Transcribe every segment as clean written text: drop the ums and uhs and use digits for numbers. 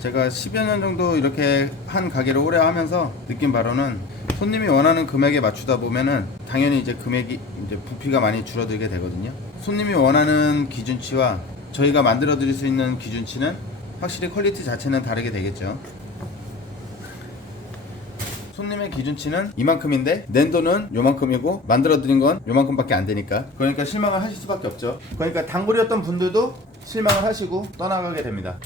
제가 10여 년 정도 이렇게 한 가게를 오래 하면서 느낀 바로는 손님이 원하는 금액에 맞추다 보면은 당연히 이제 금액이 이제 부피가 많이 줄어들게 되거든요. 손님이 원하는 기준치와 저희가 만들어 드릴 수 있는 기준치는 확실히 퀄리티 자체는 다르게 되겠죠. 손님의 기준치는 이만큼인데 낸도는 요만큼이고 만들어드린 건 요만큼밖에 안 되니까, 그러니까 실망을 하실 수밖에 없죠. 그러니까 단골이었던 분들도 실망을 하시고 떠나가게 됩니다.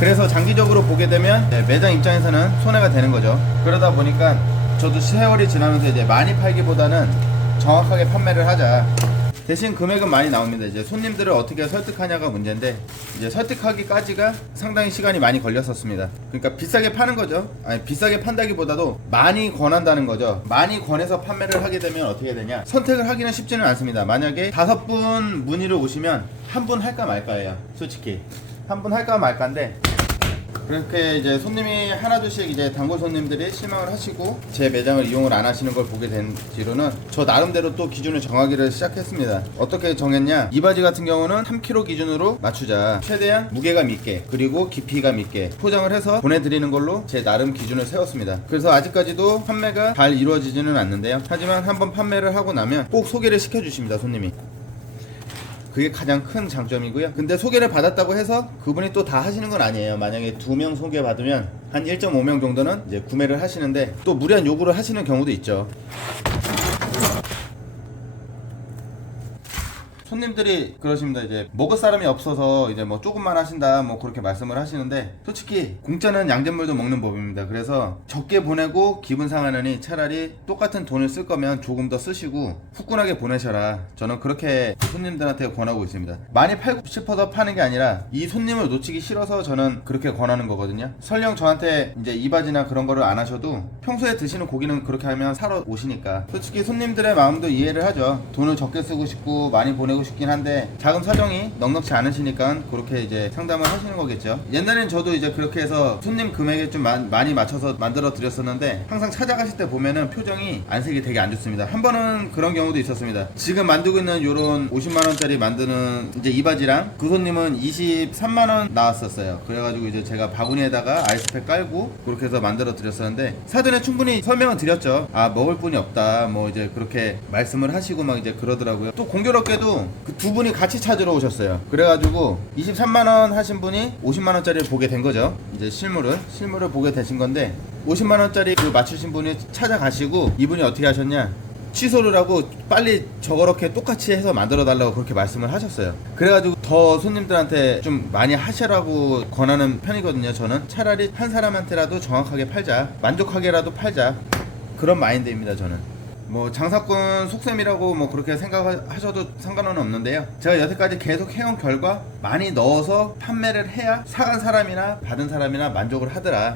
그래서 장기적으로 보게 되면 매장 입장에서는 손해가 되는 거죠. 그러다 보니까 저도 세월이 지나면서 이제 많이 팔기보다는 정확하게 판매를 하자. 대신 금액은 많이 나옵니다. 이제 손님들을 어떻게 설득하냐가 문제인데, 이제 설득하기까지가 상당히 시간이 많이 걸렸었습니다. 그러니까 비싸게 파는 거죠. 아니, 비싸게 판다기보다도 많이 권한다는 거죠. 많이 권해서 판매를 하게 되면 어떻게 되냐, 선택을 하기는 쉽지는 않습니다. 만약에 5분 문의를 오시면 한 분 할까 말까예요. 솔직히 한 분 할까 말까인데, 그렇게 이제 손님이 하나둘씩 이제 단골 손님들이 실망을 하시고 제 매장을 이용을 안 하시는 걸 보게 된 뒤로는 저 나름대로 또 기준을 정하기를 시작했습니다. 어떻게 정했냐, 이 바지 같은 경우는 3kg 기준으로 맞추자. 최대한 무게감 있게 그리고 깊이감 있게 포장을 해서 보내드리는 걸로 제 나름 기준을 세웠습니다. 그래서 아직까지도 판매가 잘 이루어지지는 않는데요. 하지만 한번 판매를 하고 나면 꼭 소개를 시켜주십니다, 손님이. 그게 가장 큰 장점이고요. 근데 소개를 받았다고 해서 그분이 또 다 하시는 건 아니에요. 만약에 2명 소개받으면 한 1.5명 정도는 이제 구매를 하시는데 또 무리한 요구를 하시는 경우도 있죠. 손님들이 그러십니다. 이제 먹을 사람이 없어서 이제 뭐 조금만 하신다 뭐 그렇게 말씀을 하시는데, 솔직히 공짜는 양잿물도 먹는 법입니다. 그래서 적게 보내고 기분 상하느니 차라리 똑같은 돈을 쓸 거면 조금 더 쓰시고 후끈하게 보내셔라. 저는 그렇게 손님들한테 권하고 있습니다. 많이 팔고 싶어서 파는 게 아니라 이 손님을 놓치기 싫어서 저는 그렇게 권하는 거거든요. 설령 저한테 이제 이 바지나 그런 거를 안 하셔도 평소에 드시는 고기는 그렇게 하면 사러 오시니까 솔직히 손님들의 마음도 이해를 하죠. 돈을 적게 쓰고 싶고 많이 보내고 싶긴 한데 자금 사정이 넉넉지 않으시니까 그렇게 이제 상담을 하시는 거겠죠. 옛날엔 저도 이제 그렇게 해서 손님 금액에 좀 많이 맞춰서 만들어 드렸었는데, 항상 찾아가실 때 보면은 표정이 안색이 되게 안 좋습니다. 한 번은 그런 경우도 있었습니다. 지금 만들고 있는 요런 50만원짜리 만드는 이제 이 바지랑 그 손님은 23만원 나왔었어요. 그래가지고 이제 제가 바구니에다가 아이스팩 깔고 그렇게 해서 만들어 드렸었는데, 사전에 충분히 설명을 드렸죠. 아, 먹을 분이 없다 뭐 이제 그렇게 말씀을 하시고 막 이제 그러더라고요. 또 공교롭게도 그 두 분이 같이 찾으러 오셨어요. 그래가지고 23만원 하신 분이 50만원짜리를 보게 된 거죠. 이제 실물을 보게 되신 건데, 50만원짜리 그 맞추신 분이 찾아가시고 이분이 어떻게 하셨냐, 취소를 하고 빨리 저렇게 똑같이 해서 만들어 달라고 그렇게 말씀을 하셨어요. 그래가지고 더 손님들한테 좀 많이 하시라고 권하는 편이거든요. 저는 차라리 한 사람한테라도 정확하게 팔자, 만족하게라도 팔자, 그런 마인드입니다. 저는 뭐 장사꾼 속셈이라고 뭐 그렇게 생각하셔도 상관은 없는데요. 제가 여태까지 계속 해온 결과 많이 넣어서 판매를 해야 사간 사람이나 받은 사람이나 만족을 하더라.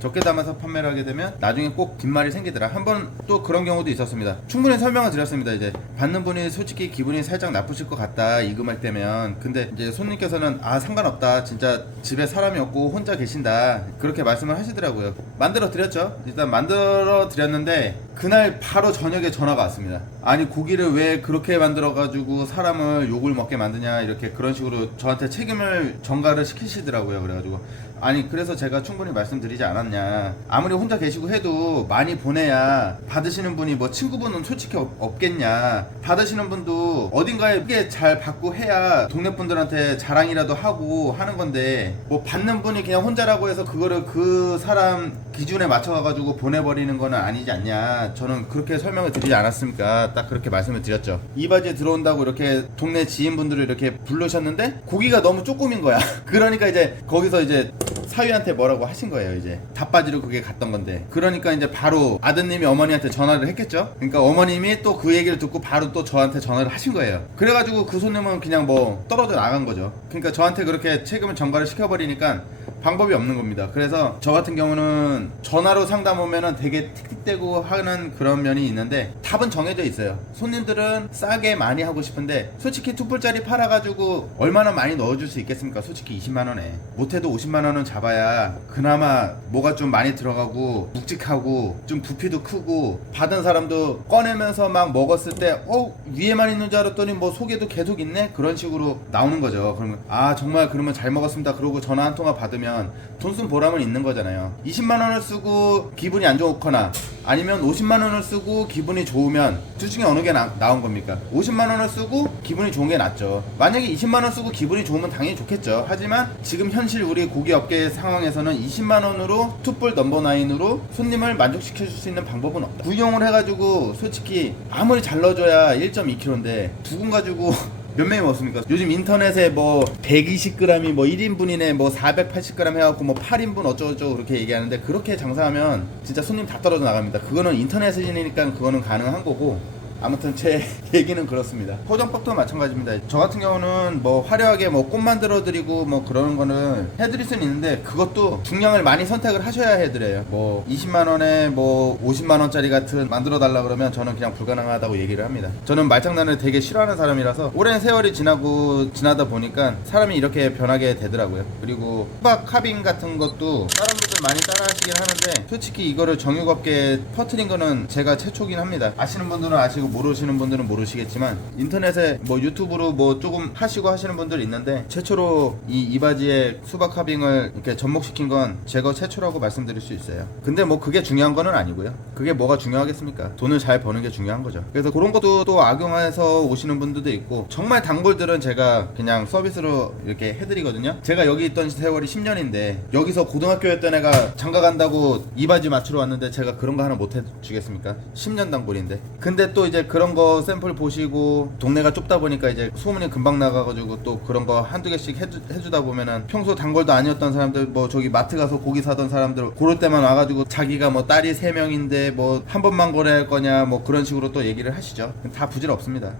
적게 담아서 판매를 하게 되면 나중에 꼭 뒷말이 생기더라. 한번 또 그런 경우도 있었습니다. 충분히 설명을 드렸습니다. 이제 받는 분이 솔직히 기분이 살짝 나쁘실 것 같다, 이 금액 되면. 근데 이제 손님께서는 아, 상관없다, 진짜 집에 사람이 없고 혼자 계신다, 그렇게 말씀을 하시더라고요. 만들어 드렸죠. 일단 만들어 드렸는데 그날 바로 저녁에 전화가 왔습니다. 아니, 고기를 왜 그렇게 만들어 가지고 사람을 욕을 먹게 만드냐, 이렇게 그런 식으로 저한테 책임을 전가를 시키시더라고요. 그래가지고 아니, 그래서 제가 충분히 말씀드리지 않았냐, 아무리 혼자 계시고 해도 많이 보내야 받으시는 분이 뭐 친구분은 솔직히 없겠냐, 받으시는 분도 어딘가에 크게 잘 받고 해야 동네 분들한테 자랑이라도 하고 하는 건데, 뭐 받는 분이 그냥 혼자라고 해서 그거를 그 사람 기준에 맞춰가지고 보내버리는 거는 아니지 않냐, 저는 그렇게 설명을 드리지 않았습니까? 딱 그렇게 말씀을 드렸죠. 이 바지에 들어온다고 이렇게 동네 지인분들을 이렇게 부르셨는데 고기가 너무 조금인 거야. 그러니까 이제 거기서 이제 사위한테 뭐라고 하신 거예요. 이제 닭바지로 그게 갔던 건데, 그러니까 이제 바로 아드님이 어머니한테 전화를 했겠죠. 그러니까 어머님이 또 그 얘기를 듣고 바로 또 저한테 전화를 하신 거예요. 그래가지고 그 손님은 그냥 뭐 떨어져 나간 거죠. 그러니까 저한테 그렇게 책임을 전가를 시켜버리니까 방법이 없는 겁니다. 그래서 저 같은 경우는 전화로 상담 오면은 되게 틱틱대고 하는 그런 면이 있는데 답은 정해져 있어요. 손님들은 싸게 많이 하고 싶은데 솔직히 투뿔짜리 팔아가지고 얼마나 많이 넣어줄 수 있겠습니까? 솔직히 20만원에 못해도 50만원은 잡아야 그나마 뭐가 좀 많이 들어가고 묵직하고 좀 부피도 크고 받은 사람도 꺼내면서 막 먹었을 때 위에만 있는 줄 알았더니 뭐 속에도 계속 있네? 그런 식으로 나오는 거죠. 그러면 정말 그러면 잘 먹었습니다 그러고 전화 한 통화 받으면 돈 쓴 보람은 있는 거잖아요. 20만원을 쓰고 기분이 안 좋거나 아니면 50만원을 쓰고 기분이 좋으면 둘 중에 어느 게 나온 겁니까? 50만원을 쓰고 기분이 좋은 게 낫죠. 만약에 20만원 쓰고 기분이 좋으면 당연히 좋겠죠. 하지만 지금 현실 우리 고기업계 상황에서는 20만원으로 투뿔 넘버9으로 손님을 만족시켜 줄 수 있는 방법은 없다. 구용을 해가지고 솔직히 아무리 잘 넣어줘야 1.2kg인데 두 군 가지고 몇 명이 먹습니까? 요즘 인터넷에 뭐 120g이 뭐 1인분이네 뭐 480g 해갖고 뭐 8인분 어쩌고저쩌고 그렇게 얘기하는데 그렇게 장사하면 진짜 손님 다 떨어져 나갑니다. 그거는 인터넷이니까 그거는 가능한 거고 아무튼 제 얘기는 그렇습니다. 포장법도 마찬가지입니다. 저 같은 경우는 뭐 화려하게 뭐 꽃 만들어 드리고 뭐 그러는 거는 해드릴 수는 있는데 그것도 중량을 많이 선택을 하셔야 해드려요. 뭐 20만원에 뭐 50만원짜리 같은 만들어 달라 그러면 저는 그냥 불가능하다고 얘기를 합니다. 저는 말장난을 되게 싫어하는 사람이라서 오랜 세월이 지나다 보니까 사람이 이렇게 변하게 되더라고요. 그리고 수박 카빙 같은 것도 다른 분들 많이 따라 하시긴 하는데 솔직히 이거를 정육업계에 퍼뜨린 거는 제가 최초긴 합니다. 아시는 분들은 아시고 모르시는 분들은 모르시겠지만 인터넷에 뭐 유튜브로 뭐 조금 하시고 하시는 분들 있는데 최초로 이 바지에 수박 카빙을 이렇게 접목시킨 건 제가 최초라고 말씀드릴 수 있어요. 근데 뭐 그게 중요한 거는 아니고요. 그게 뭐가 중요하겠습니까? 돈을 잘 버는 게 중요한 거죠. 그래서 그런 것도 또 악용해서 오시는 분들도 있고 정말 단골들은 제가 그냥 서비스로 이렇게 해드리거든요. 제가 여기 있던 세월이 10년인데 여기서 고등학교였던 애가 장가 간다고 이 바지 맞추러 왔는데 제가 그런 거 하나 못 해주겠습니까? 10년 단골인데. 근데 또 이제 그런 거 샘플 보시고 동네가 좁다 보니까 이제 소문이 금방 나가가지고 또 그런 거 한두 개씩 해주다 보면은 평소 단골도 아니었던 사람들 뭐 저기 마트 가서 고기 사던 사람들 고를 때만 와가지고 자기가 뭐 딸이 3명인데 뭐 한 번만 거래할 거냐 뭐 그런 식으로 또 얘기를 하시죠. 다 부질없습니다.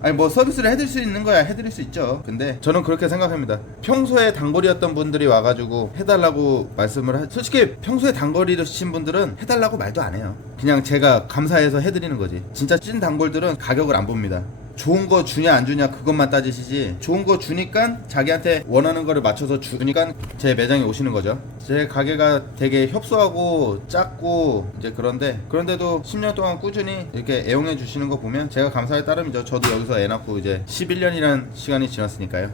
아니 뭐 서비스를 해드릴 수 있는 거야 해드릴 수 있죠. 근데 저는 그렇게 생각합니다. 평소에 단골이었던 분들이 와가지고 해달라고 말씀을 솔직히 평소에 단골이신 분들은 해달라고 말도 안 해요. 그냥 제가 감사해서 해드리는 거지. 진짜 찐 단골들은 가격을 안 봅니다. 좋은 거 주냐 안 주냐 그것만 따지시지 좋은 거 주니까 자기한테 원하는 거를 맞춰서 주니까 제 매장에 오시는 거죠. 제 가게가 되게 협소하고 작고 이제 그런데도 10년 동안 꾸준히 이렇게 애용해 주시는 거 보면 제가 감사할 따름이죠. 저도 여기서 애 낳고 이제 11년이라는 시간이 지났으니까요.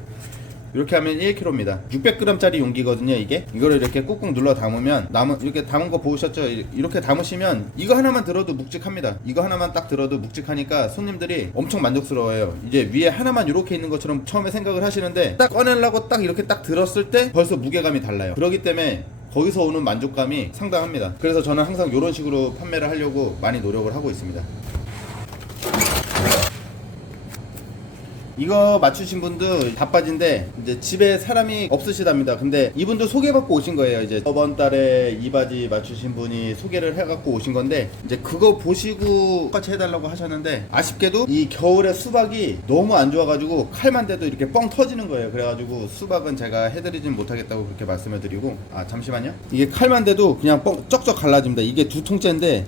이렇게 하면 1kg입니다. 600g짜리 용기거든요. 이거를 이렇게 꾹꾹 눌러 담으면 이렇게 담은 거 보셨죠? 이렇게 담으시면 이거 하나만 들어도 묵직합니다. 이거 하나만 딱 들어도 묵직하니까 손님들이 엄청 만족스러워요. 이제 위에 하나만 이렇게 있는 것처럼 처음에 생각을 하시는데 딱 꺼내려고 딱 이렇게 딱 들었을 때 벌써 무게감이 달라요. 그렇기 때문에 거기서 오는 만족감이 상당합니다. 그래서 저는 항상 이런 식으로 판매를 하려고 많이 노력을 하고 있습니다. 이거 맞추신 분도 바빠진데 이제 집에 사람이 없으시답니다. 근데 이분도 소개받고 오신 거예요. 이제 저번 달에 이 바지 맞추신 분이 소개를 해갖고 오신 건데 이제 그거 보시고 똑같이 해달라고 하셨는데 아쉽게도 이 겨울에 수박이 너무 안 좋아가지고 칼만 대도 이렇게 뻥 터지는 거예요. 그래가지고 수박은 제가 해드리진 못하겠다고 그렇게 말씀을 드리고 잠시만요. 이게 칼만 대도 그냥 뻥 쩍쩍 갈라집니다. 이게 2통째인데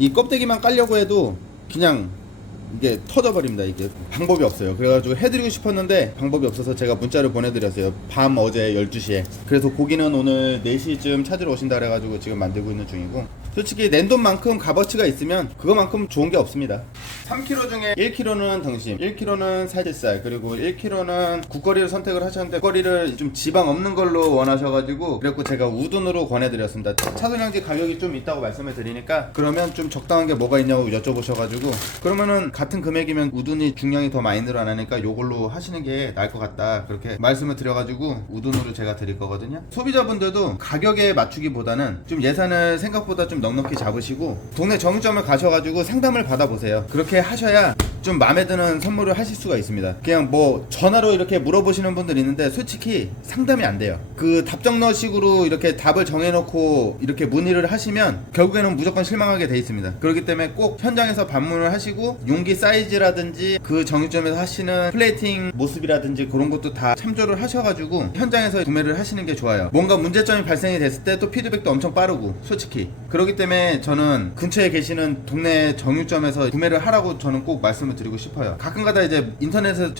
이 껍데기만 깔려고 해도 그냥 이게 터져버립니다. 이게 방법이 없어요. 그래가지고 해드리고 싶었는데 방법이 없어서 제가 문자를 보내드렸어요. 밤 어제 12시에. 그래서 고기는 오늘 4시쯤 찾으러 오신다 그래가지고 지금 만들고 있는 중이고 솔직히 낸 돈만큼 값어치가 있으면 그거만큼 좋은 게 없습니다. 3kg 중에 1kg는 등심, 1kg는 살치살, 그리고 1kg는 국거리를 선택을 하셨는데 국거리를 좀 지방 없는 걸로 원하셔가지고 그래갖고 제가 우둔으로 권해드렸습니다. 차선양지 가격이 좀 있다고 말씀을 드리니까 그러면 좀 적당한 게 뭐가 있냐고 여쭤보셔가지고 그러면은 같은 금액이면 우둔이 중량이 더 많이 늘어나니까 요걸로 하시는 게 나을 것 같다 그렇게 말씀을 드려가지고 우둔으로 제가 드릴 거거든요. 소비자분들도 가격에 맞추기보다는 좀 예산을 생각보다 좀 넉넉히 잡으시고 동네 정육점을 가셔가지고 상담을 받아보세요. 그렇게 하셔야 좀 마음에 드는 선물을 하실 수가 있습니다. 그냥 뭐 전화로 이렇게 물어보시는 분들 있는데 솔직히 상담이 안 돼요. 그 답정너식으로 이렇게 답을 정해놓고 이렇게 문의를 하시면 결국에는 무조건 실망하게 돼 있습니다. 그렇기 때문에 꼭 현장에서 방문을 하시고 용기 사이즈라든지 그 정육점에서 하시는 플레이팅 모습이라든지 그런 것도 다 참조를 하셔가지고 현장에서 구매를 하시는 게 좋아요. 뭔가 문제점이 발생이 됐을 때 또 피드백도 엄청 빠르고 솔직히 그렇기 그렇기 때문에 저는 근처에 계시는 동네 정육점에서 구매를 하라고 저는 꼭 말씀을 드리고 싶어요. 가끔가다 이제 인터넷에서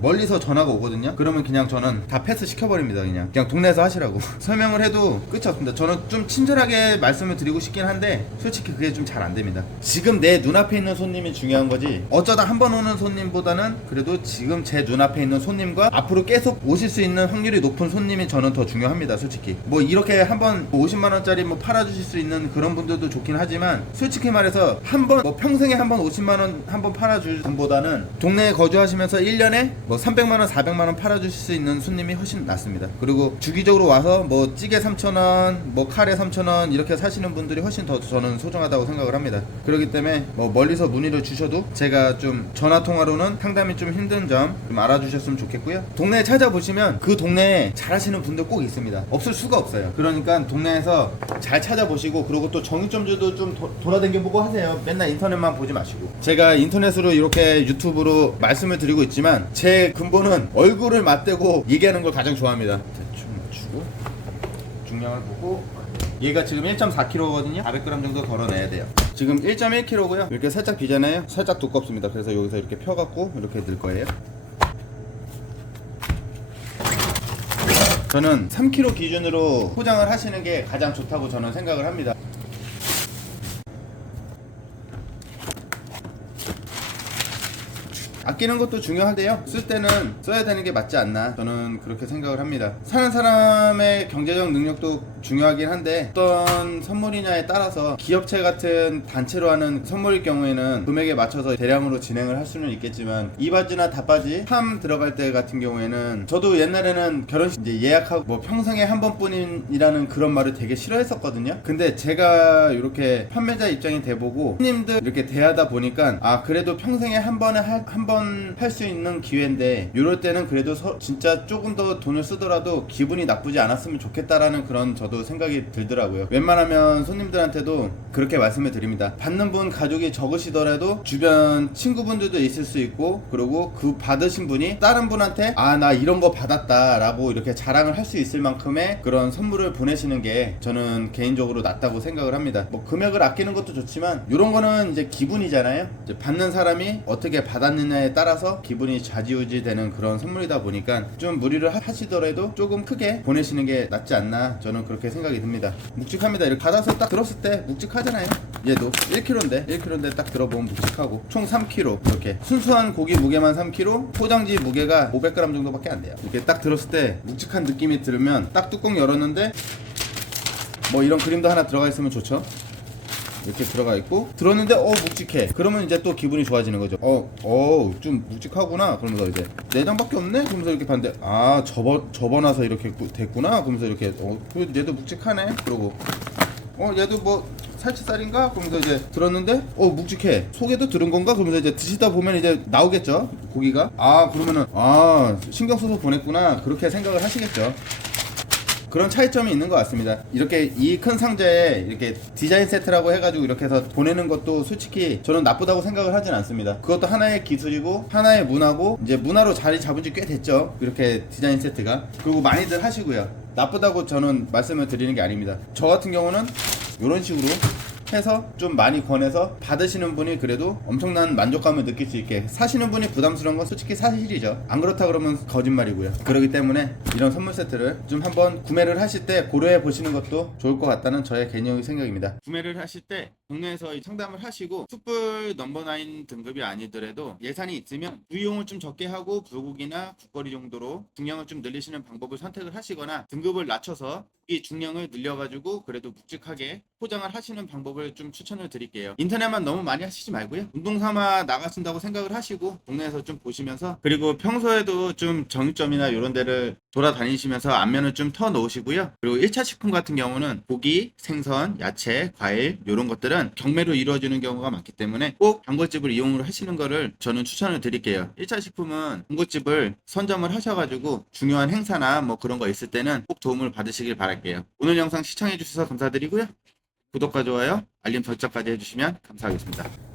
멀리서 전화가 오거든요. 그러면 그냥 저는 다 패스 시켜버립니다. 그냥 동네에서 하시라고 설명을 해도 끝이 없습니다. 저는 좀 친절하게 말씀을 드리고 싶긴 한데 솔직히 그게 좀 잘 안 됩니다. 지금 내 눈앞에 있는 손님이 중요한 거지, 어쩌다 한 번 오는 손님보다는 그래도 지금 제 눈앞에 있는 손님과 앞으로 계속 오실 수 있는 확률이 높은 손님이 저는 더 중요합니다. 솔직히 뭐 이렇게 한번 50만원짜리 뭐 팔아주실 수 있는 그런 분들도 좋긴 하지만, 솔직히 말해서 한번 뭐 평생에 한 번 50만원 한 번 팔아줄 분보다는 동네에 거주하시면서 1년에 뭐 300만원 400만원 팔아주실 수 있는 손님이 훨씬 낫습니다. 그리고 주기적으로 와서 뭐 찌개 3,000원 뭐 카레 3,000원 이렇게 사시는 분들이 훨씬 더 저는 소중하다고 생각을 합니다. 그렇기 때문에 뭐 멀리서 문의를 주셔도 제가 좀 전화통화로는 상담이 좀 힘든 점 좀 알아주셨으면 좋겠고요. 동네에 찾아보시면 그 동네에 잘하시는 분들 꼭 있습니다. 없을 수가 없어요. 그러니까 동네에서 잘 찾아보시고, 그리고 또 정육점주도 좀 돌아다녀보고 하세요. 맨날 인터넷만 보지 마시고. 제가 인터넷으로 이렇게 유튜브로 말씀을 드리고 있지만 제 근본은 얼굴을 맞대고 얘기하는 걸 가장 좋아합니다. 대충 맞추고 중량을 보고, 얘가 지금 1.4kg거든요 400g 정도 덜어내야 돼요. 지금 1.1kg고요 이렇게 살짝 비잖아요. 살짝 두껍습니다. 그래서 여기서 이렇게 펴갖고 이렇게 넣을 거예요. 저는 3kg 기준으로 포장을 하시는 게 가장 좋다고 저는 생각을 합니다. 아끼는 것도 중요한데요, 쓸 때는 써야 되는 게 맞지 않나, 저는 그렇게 생각을 합니다. 사는 사람의 경제적 능력도 중요하긴 한데 어떤 선물이냐에 따라서 기업체 같은 단체로 하는 선물일 경우에는 금액에 맞춰서 대량으로 진행을 할 수는 있겠지만, 이바지나 다바지 팜 들어갈 때 같은 경우에는 저도 옛날에는 결혼식 이제 예약하고 뭐 평생에 한 번뿐이라는 그런 말을 되게 싫어했었거든요. 근데 제가 이렇게 판매자 입장이 돼보고 손님들 이렇게 대하다 보니까, 아 그래도 평생에 한 번에 한 번 할 수 있는 기회인데 이럴 때는 그래도 진짜 조금 더 돈을 쓰더라도 기분이 나쁘지 않았으면 좋겠다라는 그런 저도 생각이 들더라고요. 웬만하면 손님들한테도 그렇게 말씀을 드립니다. 받는 분 가족이 적으시더라도 주변 친구분들도 있을 수 있고, 그리고 그 받으신 분이 다른 분한테 아 나 이런 거 받았다 라고 이렇게 자랑을 할 수 있을 만큼의 그런 선물을 보내시는 게 저는 개인적으로 낫다고 생각을 합니다. 뭐 금액을 아끼는 것도 좋지만 이런 거는 이제 기분이잖아요. 이제 받는 사람이 어떻게 받았느냐에 따라서 기분이 좌지우지 되는 그런 선물이다 보니까 좀 무리를 하시더라도 조금 크게 보내시는 게 낫지 않나, 저는 그렇게 생각이 듭니다. 묵직합니다. 이렇게 받아서 딱 들었을 때 묵직하잖아요. 얘도 1kg인데 딱 들어보면 묵직하고, 총 3kg. 이렇게 순수한 고기 무게만 3kg, 포장지 무게가 500g 정도밖에 안 돼요. 이렇게 딱 들었을 때 묵직한 느낌이 들으면, 딱 뚜껑 열었는데 뭐 이런 그림도 하나 들어가 있으면 좋죠. 이렇게 들어가 있고 들었는데 묵직해. 그러면 이제 또 기분이 좋아지는 거죠. 좀 묵직하구나. 그러면서 이제 내장밖에 없네. 그러면서 이렇게 봤는데 접어놔서 이렇게 됐구나. 그러면서 이렇게 얘도 묵직하네. 그러고 얘도 뭐 살치살인가? 그러면서 이제 들었는데 묵직해. 속에도 들은 건가? 그러면서 이제 드시다 보면 이제 나오겠죠, 고기가. 그러면은 신경 써서 보냈구나, 그렇게 생각을 하시겠죠. 그런 차이점이 있는 것 같습니다. 이렇게 이 큰 상자에 이렇게 디자인 세트라고 해가지고 이렇게 해서 보내는 것도 솔직히 저는 나쁘다고 생각을 하진 않습니다. 그것도 하나의 기술이고 하나의 문화고, 이제 문화로 자리 잡은 지 꽤 됐죠, 이렇게 디자인 세트가. 그리고 많이들 하시고요. 나쁘다고 저는 말씀을 드리는 게 아닙니다. 저 같은 경우는 이런 식으로 해서 좀 많이 권해서 받으시는 분이 그래도 엄청난 만족감을 느낄 수 있게, 사시는 분이 부담스러운 건 솔직히 사실이죠. 안 그렇다 그러면 거짓말이고요. 그렇기 때문에 이런 선물 세트를 좀 한번 구매를 하실 때 고려해 보시는 것도 좋을 것 같다는 저의 개인적인 생각입니다. 구매를 하실 때 동네에서 상담을 하시고, 숯불 넘버9 등급이 아니더라도 예산이 있으면 부위용을 좀 적게 하고 불고기나 국거리 정도로 중량을 좀 늘리시는 방법을 선택을 하시거나, 등급을 낮춰서 이 중량을 늘려가지고 그래도 묵직하게 포장을 하시는 방법을 좀 추천을 드릴게요. 인터넷만 너무 많이 하시지 말고요, 운동 삼아 나가신다고 생각을 하시고 동네에서 좀 보시면서, 그리고 평소에도 좀 정육점이나 이런 데를 돌아다니시면서 안면을 좀 터 놓으시고요. 그리고 1차 식품 같은 경우는 고기, 생선, 야채, 과일 이런 것들은 경매로 이루어지는 경우가 많기 때문에 꼭 단골집을 이용을 하시는 거를 저는 추천을 드릴게요. 1차 식품은 단골집을 선점을 하셔가지고 중요한 행사나 뭐 그런 거 있을 때는 꼭 도움을 받으시길 바랄게요. 오늘 영상 시청해 주셔서 감사드리고요. 구독과 좋아요, 알림 설정까지 해주시면 감사하겠습니다.